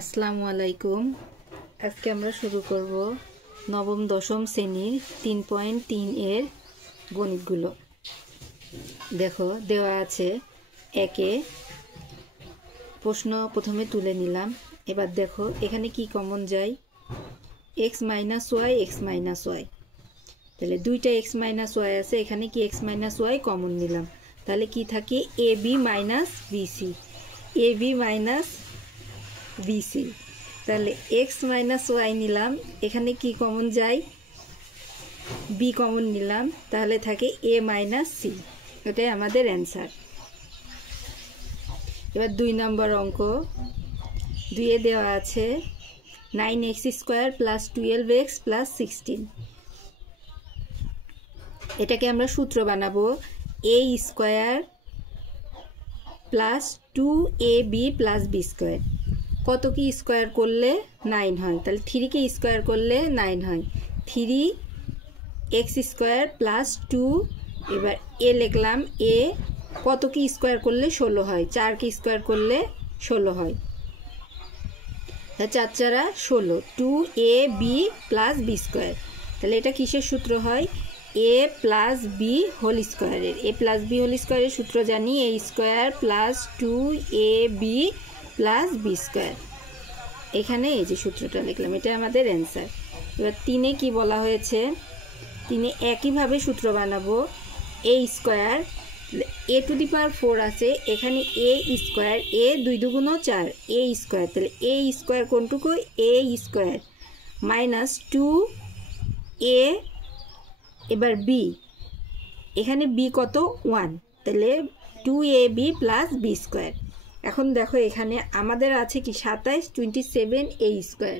আসসালামু আলাইকুম। আজকে আমরা শুরু করব নবম দশম শ্রেণীর 3.3 এর গণিতগুলো। দেখো দেওয়া আছে একে প্রশ্ন প্রথমে তুলে নিলাম। এবার দেখো এখানে কি কমন যায়, x minus Y X minus Y. তাহলে দুইটা x মাইনাস ওয়াই আছে, এখানে কি x মাইনাস ওয়াই কমন নিলাম। তাহলে কি থাকে A B minus BC, A B minus BC. তাহলে x মাইনাস ওয়াই নিলাম, এখানে কি কমন যায় বি কমন নিলাম, তাহলে থাকে এ মাইনাস সি। এটাই আমাদের অ্যান্সার। এবার 2 নম্বর অঙ্ক, 2 এ দেওয়া আছে 9x square plus 12x plus 16। এটাকে আমরা সূত্র বানাবো a square plus 2ab plus B square. কত কি স্কোয়ার করলে 9 হয়, তাহলে 3কে স্কোয়ার করলে 9 হয়। 3x স্কোয়ার প্লাস 2, এবার এ লিখলাম এ, কত কি স্কোয়ার করলে 16 হয়, 4কে স্কোয়ার করলে 16 হয়। 4 4 16, 2ab প্লাস বি স্কোয়ার। তাহলে এটা কিসের সূত্র হয়, এ প্লাস বি হোল স্কোয়ারের। এ প্লাস বি হোল স্কোয়ারের সূত্র জানি, A square plus 2ab plus B square. এখানে এই যে সূত্রটা লিখলাম, এটা আমাদের অ্যান্সার। এবার 3-এ কি বলা হয়েছে, 3-এ একইভাবে সূত্র বানাবো A square, A two the power 4 আছে, এখানে এ স্কোয়ার, এ 2 2 4, এ স্কোয়ার। তাহলে A square কোনটুকু, A square minus 2a, এবার বি, এখানে বি কত 1, তাহলে 2ab প্লাস বি স্কোয়ার। এখন দেখো এখানে আমাদের আছে কি 27 27 a স্কোয়ার,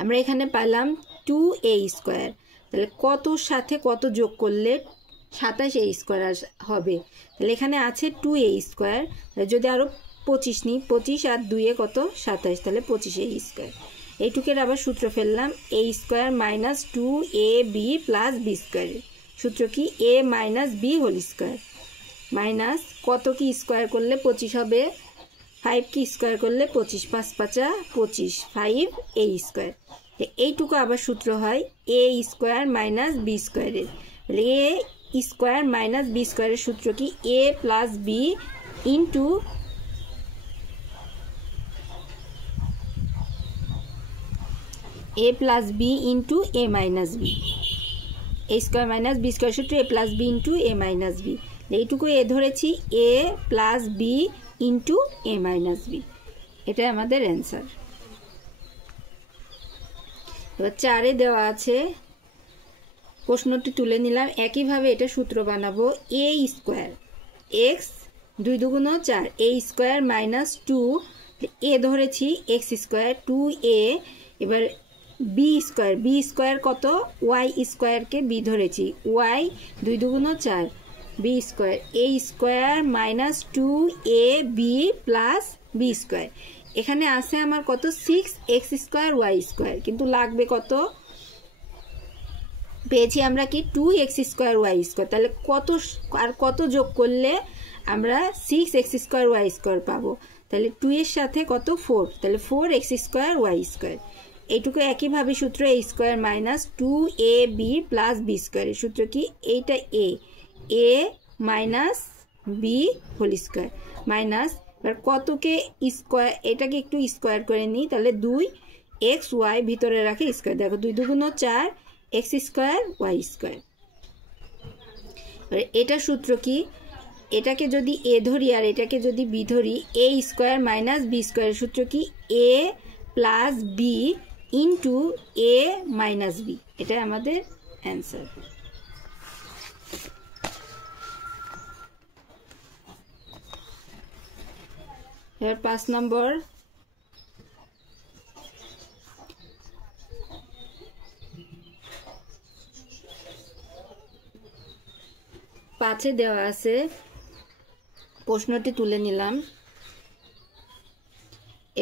আমরা এখানে পেলাম 2a স্কোয়ার। তাহলে কতর সাথে কত যোগ করলে 27 a স্কোয়ার হবে, তাহলে এখানে আছে 2a স্কোয়ার, যদি আরও 25 নিই, 25 আর 2 কত 27, তাহলে 25a স্কোয়ার। এইটুকের আবার সূত্র ফেললাম a square minus 2ab plus B স্কোয়ারের সূত্র কি, A minus B whole square minus কত কি স্কোয়ার করলে 25 হবে, 5 কি স্কোয়ার করলে 25, 5 5 25, 5a স্কোয়ার। এইটুকু আবার সূত্র হয় এ স্কোয়ার মাইনাস বি স্কোয়ারের। এ স্কোয়ার মাইনাস বি স্কোয়ারের সূত্র কি, A plus B into A plus B into A minus B. A square minus B square সূত্র এ plus B into A minus B. এইটুকু এ ধরেছি, এ plus B into A minus B. এটা আমাদের answer. এবার 4-এ দেওয়া আছে, প্রশ্নটি তুলে নিলাম, একইভাবে এটা সূত্র বানাবো A square X 2 2 4, A square minus 2, A ধরেছি এক্স স্কোয়ার 2a, এবার বি স্কোয়ার, বি স্কোয়ার কত ওয়াই স্কোয়ারকে বি ধরেছি, Y 2 2 4, B square, A square minus 2ab plus B square. এখানে আছে আমার কত 6x স্কোয়ার ওয়াই স্কোয়ার, কিন্তু লাগবে কত, পেয়েছি আমরা কি 2x স্কোয়ার ওয়াই স্কোয়ার। তাহলে কত আর কত যোগ করলে আমরা 6x স্কোয়ার ওয়াই স্কোয়ার পাবো, তাহলে 2 এর সাথে কত 4, তাহলে 4x স্কোয়ার ওয়াই স্কোয়ার। এইটুকু একইভাবে সূত্র A square minus 2ab plus B স্কোয়ারের সূত্র কি, এইটা A minus B whole square minus, এবার কতকে স্কোয়ার, এটাকে একটু স্কোয়ার করে নিই, তাহলে 2x ওয়াই ভিতরে রাখে স্কোয়ার। দেখো 2 2 4, এক্স স্কোয়ার ওয়াই স্কোয়ার। এটা সূত্র কি, এটাকে যদি এ ধরি আর এটাকে যদি বি ধরি, এ স্কোয়ার মাইনাস বি স্কোয়ারের সূত্র কি, A plus B into A minus B. এটা আমাদের অ্যান্সার। এবার 5 নম্বর, পাঁচে দেওয়া আছে, প্রশ্নটি তুলে নিলাম।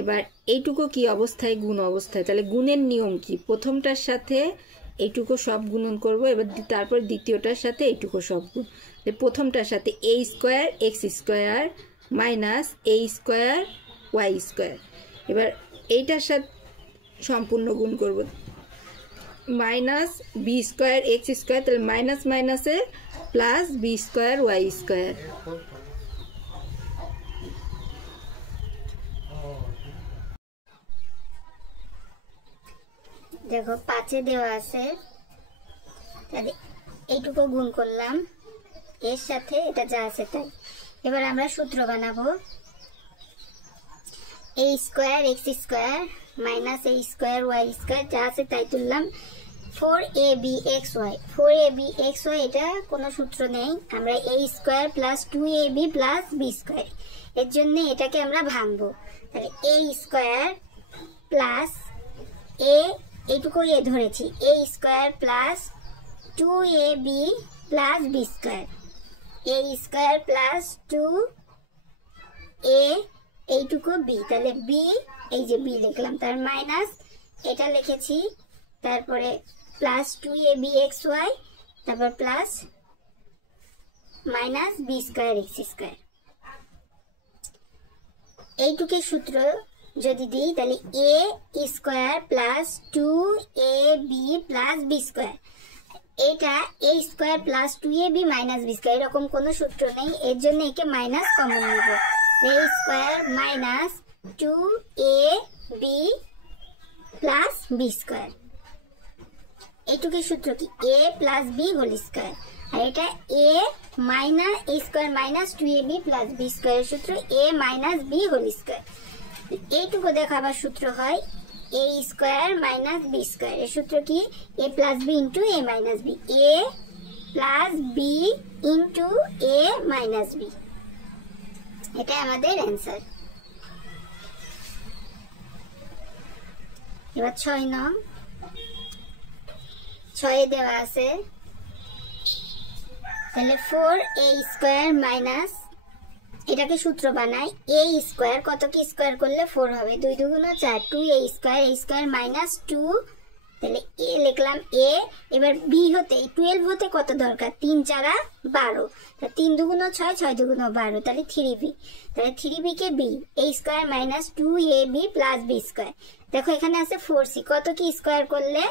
এবার এইটুকু কি অবস্থায়, গুণ অবস্থায়। তাহলে গুণের নিয়ম কি, প্রথমটার সাথে এইটুকু সব গুণন করব, এবার তারপর দ্বিতীয়টার সাথে এইটুকু সব গুণ। প্রথমটার সাথে A square X square minus A square Y square, এবার এইটার সাথে সম্পূর্ণ গুণ করব, minus B square X square, তাহলে মাইনাস মাইনাসে plus B square Y square. দেখো 5-এ দেওয়া আছে, তাহলে এইটুকু গুণ করলাম এর সাথে, এটা যা আছে তাই। এবার আমরা সূত্র বানাবো, A square X square minus A square Y square, যা আছে তাই তুললাম। 4ab xy, 4ab xy এটা কোনো সূত্র নেই, আমরা a square plus 2ab plus B square, এর জন্য এটাকে আমরা ভাঙবো। তাহলে a স্কোয়ার প্লাস a, এইটুকু এ ধরেছি, a square plus 2ab plus B square, a square plus 2a, এইটুকু বি, তাহলে বি, এই যে বি লিখলাম, তার মাইনাস এটা লিখেছি, তারপরে প্লাস 2ab xy, তারপর plus minus B square X square. এইটুকু সূত্র যদি দিই তাহলে A square plus 2ab plus B square, এটা A square plus 2ab minus B square, এরকম কোনো সূত্র নেই, এর জন্য একে মাইনাস কমন নেব। A square minus 2ab plus B square, এইটুকু সূত্র কি A plus B whole square, আর এটা A minus A square minus 2ab plus B স্কোয়ারের সূত্র A minus B whole square. এইটুকু দেখাবার সূত্র হয় A square minus B square, এর সূত্র কি A plus B into A minus B, A plus B into A minus B, এটা আমাদের অ্যান্সার। এবার 6 নং, 6-এ দেওয়া আছে, তাহলে 4a স্কোয়ার মাইনাস, এটাকে সূত্র বানাই, a স্কোয়ার কত কি স্কোয়ার করলে 4 হবে, 2 2 4, 2a স্কোয়ার মাইনাস 2, তাহলে a লিখলাম a। এবার b হতে 12 হতে কত দরকার, 3 4 12, তাহলে 3 2 6, 6 2 12, তাহলে 3b, তাহলে 3b K b, a square minus 2ab plus b square. দেখো এখানে আছে 4c, কত কি স্কোয়ার করলে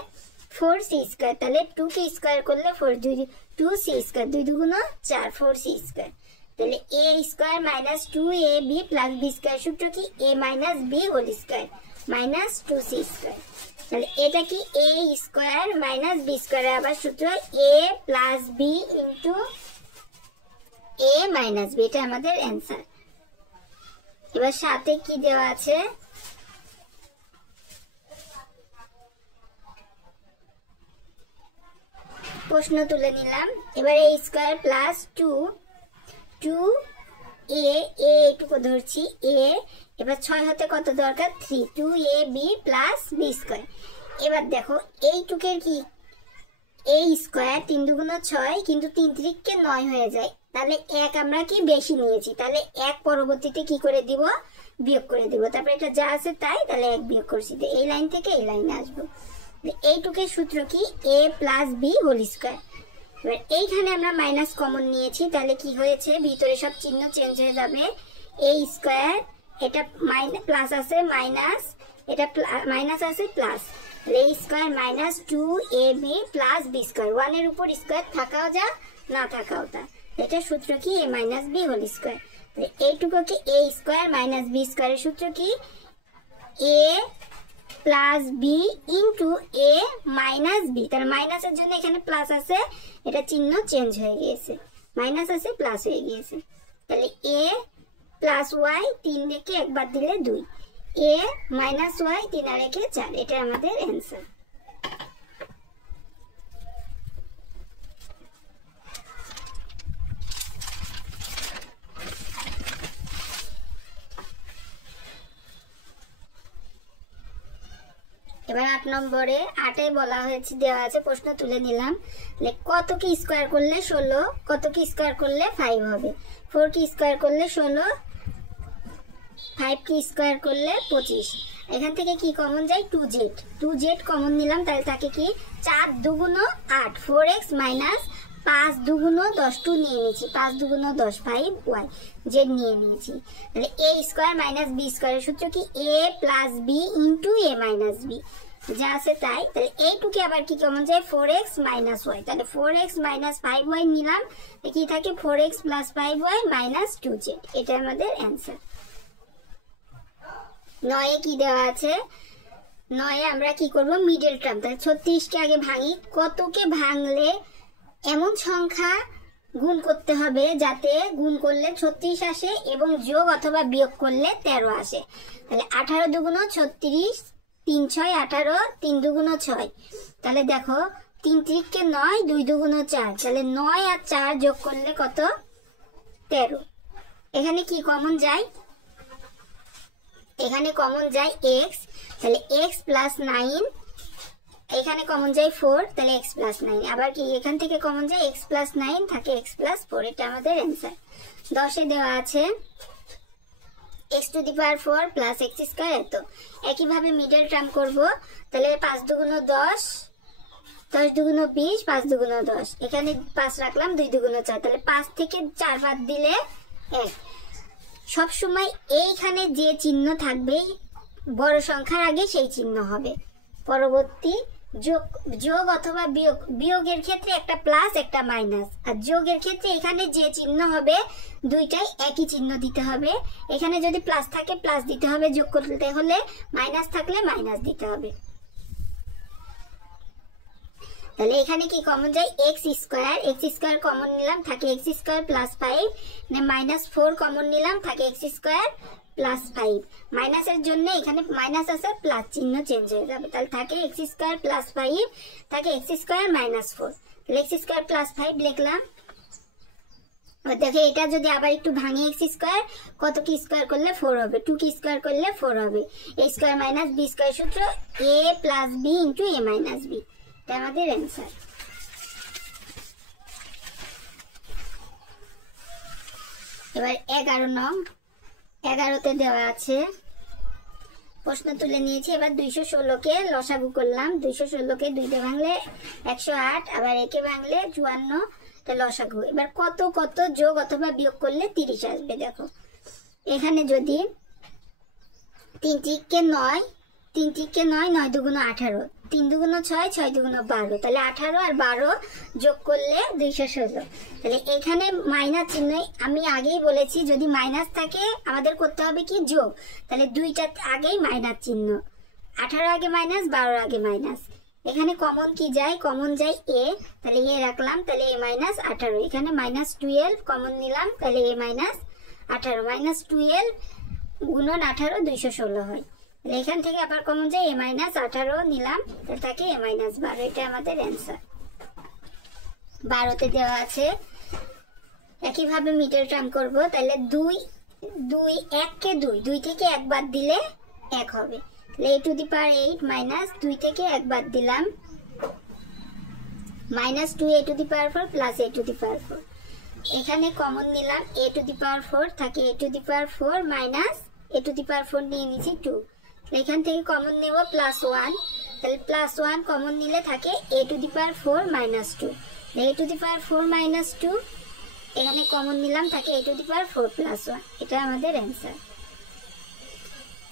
4c স্কোয়ার, তাহলে 2 কে স্কোয়ার করলে 4, 2c স্কোয়ার, 2 2 4, 4c স্কোয়ার, তাহলে a square minus 2ab plus b square, সূত্র কি a minus b whole square minus 2c square, তাহলে এটা কি a square minus b square, আবার সূত্র a plus b into a minus b, এটা আমাদের অ্যান্সার। এবার 7-এ কি দেওয়া আছে, প্রশ্ন তুলে নিলাম। এবার a স্কোয়ার প্লাস 2a, এইটুকু ধরছি a, এবার 6 হতে কত দরকার 3, 2ab প্লাস b স্কোয়ার। এবার দেখো এইটুকের কি a স্কোয়ার 3 2 6, কিন্তু 3 3 9 হয়ে যায়, তাহলে 1 আমরা কি বেশি নিয়েছি, তাহলে 1 পরবর্তীতে কি করে দিব, বিয়োগ করে দিব, তারপরে এটা যা আছে তাই, তাহলে 1 বিয়োগ করছি, এই লাইন থেকে এই লাইনে আসবো। এইটুকের সূত্র কি a plus B whole square. এবার এইখানে আমরা মাইনাস কমন নিয়েছি, তাহলে কি হয়েছে, ভিতরে সব চিহ্ন চেঞ্জ হয়ে যাবে, a স্কোয়ার, এটা প্লাস আছে মাইনাস, এটা মাইনাস আছে plus, a square minus 2ab plus B square, 1 এর উপর স্কোয়ার থাকাও যা না থাকাও তা, এটা সূত্র কি a minus B whole square. এইটুকু কি a স্কোয়ার মাইনাস বি স্কোয়ারের সূত্র কি a plus B into A minus B, তার মাইনাসের জন্য এখানে প্লাস আছে, এটা চিহ্ন চেঞ্জ হয়ে গিয়েছে, মাইনাস আছে প্লাস হয়ে গিয়েছে, তাহলে এ প্লাস ওয়াই 3 রেখে একবার দিলে 2, এ মাইনাস ওয়াই 3 আর রেখে 4, এটা আমাদের অ্যান্সার। এবার 8 নম্বরে, 8-এ বলা হয়েছে, দেওয়া আছে, প্রশ্ন তুলে নিলাম, কত কি স্কোয়ার করলে 16, কত কি স্কোয়ার করলে 5 হবে, 4 কি স্কোয়ার করলে 16, 5 কি স্কোয়ার করলে 25, এখান থেকে কি কমন যায়, 2z কমন নিলাম, তাহলে তাকে কি 4 2 8, 4x মাইনাস 5 দুগুণ 10 2 নিয়ে নিয়েছি, 5 দুগুণ 10 5 y জেড নিয়ে নিয়েছি। তাহলে a স্কয়ার মাইনাস b স্কয়ারের সূত্র কি a plus b into a minus b, যা আছে তাই। তাহলে এইটুকে আবার কি কমন যায় 4x মাইনাস y, তাহলে 4x মাইনাস 5y নিলাম, কি থাকে 4x plus 5y minus 2z, এটা আমাদের অ্যান্সার। 9 এ কি দেওয়া আছে, 9 এ আমরা কি করব মিডল টার্ম, তাহলে 36 কে আগে ভাঙি, কতকে ভাঙলে এমন সংখ্যা গুণ করতে হবে যাতে গুণ করলে 36 আসে এবং যোগ অথবা বিয়োগ করলে 13 আসে। তাহলে 18 দুগুণ 36, 3 6 18, 3 দুগুণ 6, তাহলে দেখো 3 3 9, 2 দুগুণ 4, তাহলে 9 আর 4 যোগ করলে কত 13। এখানে কি কমন যায়, এখানে কমন যায় x, তাহলে x প্লাস 9, এখানে কমন যায় 4, তাহলে x প্লাস 9, আবার কি এখান থেকে কমন যায় x প্লাস 9 থাকে x প্লাস 4, এটা আমাদের অ্যান্সার। 10 এ দেওয়া আছে x two the power 4 plus x square, এত একইভাবে মিডল টার্ম করব, তাহলে 5 দুগুণ 10, 10 দুগুণ 20, 5 দুগুণ 10, এখানে 5 রাখলাম, 2 দুগুণ 4, তাহলে 5 থেকে 4 বাদ দিলে 1। সব সময় এইখানে যে চিহ্ন থাকবে বড় সংখ্যার আগে সেই চিহ্ন হবে, পরবর্তী যোগ অথবা বিয়োগ, বিয়োগের ক্ষেত্রে একটা প্লাস একটা মাইনাস, আর যোগের ক্ষেত্রে এখানে যে চিহ্ন হবে দুইটাই একই চিহ্ন দিতে হবে। এখানে যদি প্লাস থাকে প্লাস দিতে হবে, যোগ করতে হলে মাইনাস থাকলে মাইনাস দিতে হবে। তাহলে এখানে কি কমন যায় x স্কয়ার কমন নিলাম, থাকে x square plus 5, minus 4 common নিলাম, থাকে x স্কয়ার প্লাস 5, মাইনাসের জন্য এখানে মাইনাস আছে, প্লাস চিহ্ন চেঞ্জ হয়ে যাবে, তাহলে থাকে x স্কয়ার প্লাস 5, থাকে x স্কয়ার মাইনাস 4, তাহলে x স্কয়ার প্লাস 5 লিখলাম। দেখো এটা যদি আবার একটু ভাঙি, x স্কয়ার কত কি স্কয়ার করলে 4 হবে, 2 কি স্কয়ার করলে 4 হবে, a square minus b square সূত্র a plus b into a minus b, এটা আমাদের অ্যান্সার। এবার 11 নং, 11তে দেওয়া আছে প্রশ্ন তুলে নিয়েছি। এবার 216 কে লসাগু করলাম, 216 কে 2 দিয়ে ভাঙলে 108, আবার একে ভাঙলে 54, এটা লসাগু। এবার কত কত যোগ অথবা বিয়োগ করলে 30 আসবে। দেখো এখানে যদি 3 3 কে 9, 3 3 কে 9, 9 দুগুণ 18, 3 দুগুণ 6, 6 দুগুণ 12, তাহলে 18 আর 12 যোগ করলে 216। তাহলে এখানে মাইনাস চিহ্ন আমি আগেই বলেছি, যদি মাইনাস থাকে আমাদের করতে হবে কি যোগ, তাহলে দুইটা আগেই মাইনাস চিহ্ন, 18 আগে মাইনাস, 12 আগে মাইনাস। এখানে কমন কি যায়, কমন যায় a, তাহলে a রাখলাম, তাহলে a মাইনাস 18, এখানে মাইনাস 12 কমন নিলাম, তাহলে a মাইনাস 18, মাইনাস 12 গুণন 18 216 হয়। এখান থেকে আবার কমন যায় a মাইনাস 18 নিলাম, তাহলে থাকে a মাইনাস 12, এটা আমাদের অ্যান্সার। 12তে দেওয়া আছে একইভাবে মিডল টার্ম করব, তাহলে 2 1 কে 2 থেকে 1 বাদ দিলে 1 হবে, তাহলে a to the power 8 minus 2 থেকে 1 বাদ দিলাম, minus 2 a to the power 4 plus a to the power 4, এখানে কমন নিলাম a টু দি পাওয়ার 4, থাকে a to the power 4 minus a to the power 4 নিয়ে নিয়েছি 2, এখান থেকে কমন নেব প্লাস 1, তাহলে প্লাস 1 কমন নিলে থাকে a to the power 4 minus 2, a to the power 4 minus 2, এখানে কমন নিলাম, থাকে a to the power 4 plus 1, এটা আমাদের অ্যান্সার।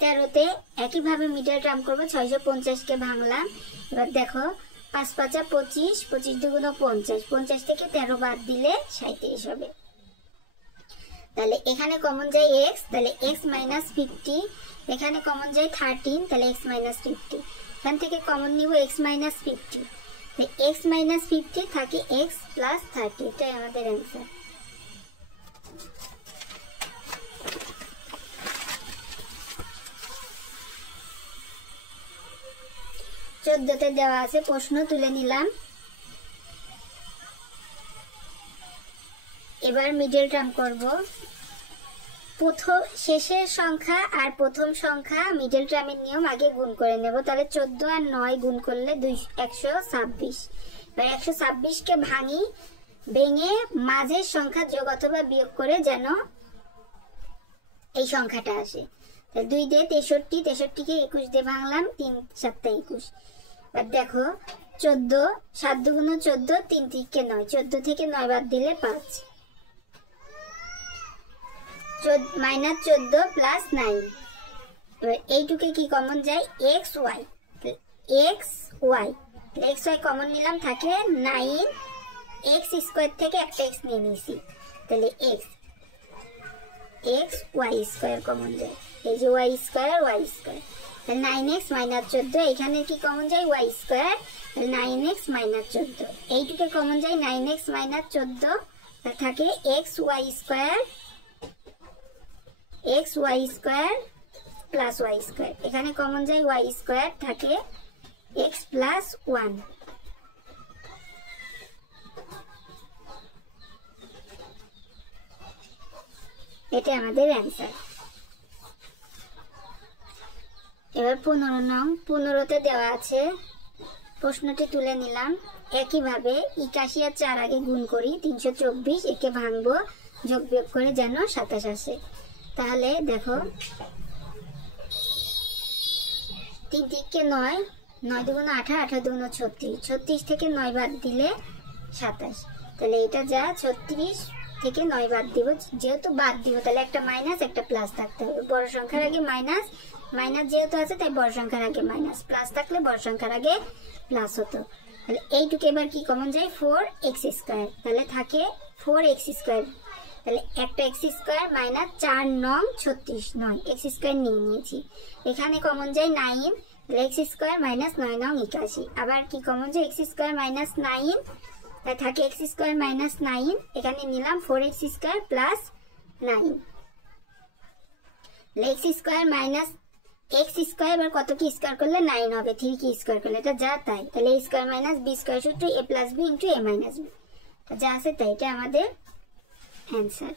13তে একইভাবে মিডল টার্ম করব, 650 কে ভাঙলাম। এবার দেখো 5 5 25, 25 দুগুণ 50, 50 থেকে 13 বাদ দিলে 37 হবে। তাহলে এখানে কমন যায় x, তাহলে x মাইনাস 50, এখানে কমন যায় 13, তাহলে x মাইনাস 50, এখান থেকে কমন নিব x মাইনাস 50, x মাইনাস 50 থাকে x প্লাস 30, এটাই আমাদের অ্যান্সার। চোদ্দতে দেওয়া আছে প্রশ্ন তুলে নিলাম। এবার মিডল টার্ম করব, প্রথম শেষের সংখ্যা আর প্রথম সংখ্যা মিডল টার্মের নিয়ম আগে গুণ করে নেব, তাহলে 14 আর 9 গুণ করলে 126। এবার 126 কে ভাঙি, ভেঙে মাঝের সংখ্যা যোগ অথবা বিয়োগ করে যেন এই সংখ্যাটা আসে, 2 দিয়ে 63, 63 কে 21 দিয়ে ভাঙলাম, 3 7 21। এবার দেখো 14, 7 দুগুণ 14, 3 3 9, 14 থেকে 9 বাদ দিলে 5, -14 প্লাস 9। এবার এইটুকে কি কমন যায়, x y, x y, x y common নিলাম, থাকে 9, x স্কয়ার থেকে একটা x নিয়ে নিয়েছি, তাহলে x y স্কয়ার কমন যায়, এই যে y স্কয়ার, তাহলে 9x - 14, এখানে কি কমন যায় y স্কয়ার, 9x - 14, এইটুকে কমন যায় 9x - 14, তাহলে থাকে x y square plus y square, এখানে কমন যায় y স্কয়ার, থাকে x প্লাস 1। এটা আমাদের অ্যান্সার। এবার 15 নং, 15তে দেওয়া আছে, প্রশ্নটি তুলে নিলাম। একইভাবে 81 আর 4 আগে গুণ করি, 324, একে ভাঙবো, যোগ বিয়োগ করে যেন 27 আসে। তাহলে দেখো 3 3 9, 9 দুগুণ 18, 18 দুগুণ 36, 36 থেকে 9 বাদ দিলে 27, তাহলে এটা যা 36 থেকে 9 বাদ দিব, যেহেতু বাদ দিব তাহলে একটা মাইনাস একটা প্লাস থাকতে হবে, বড় সংখ্যার আগে মাইনাস, মাইনাস যেহেতু আছে তাই বড় সংখ্যার আগে মাইনাস, প্লাস থাকলে বড় সংখ্যার আগে প্লাস হতো। তাহলে এইটুকু এবার কি কমন যায়, 4x স্কয়ার, তাহলে থাকে 4x স্কয়ার, তাহলে একটা x স্কয়ার মাইনাস 4 নং 36, 9 x স্কয়ার নিয়ে নিয়েছি, এখানে কমন যায় 9, তাহলে x স্কয়ার মাইনাস 9 নং 81, আবার কি কমন যায় x স্কয়ার মাইনাস 9, তাই থাকে x স্কয়ার মাইনাস 9, এখানে নিলাম 4x square plus 9, x square minus x square, এবার কত কি স্কয়ার করলে 9 হবে, 3 কি স্কয়ার করলে এটা যা তাই, তাহলে a square minus b square সূত্র a plus b into a minus b, যা আছে তাই, এটা আমাদের অ্যান্সার।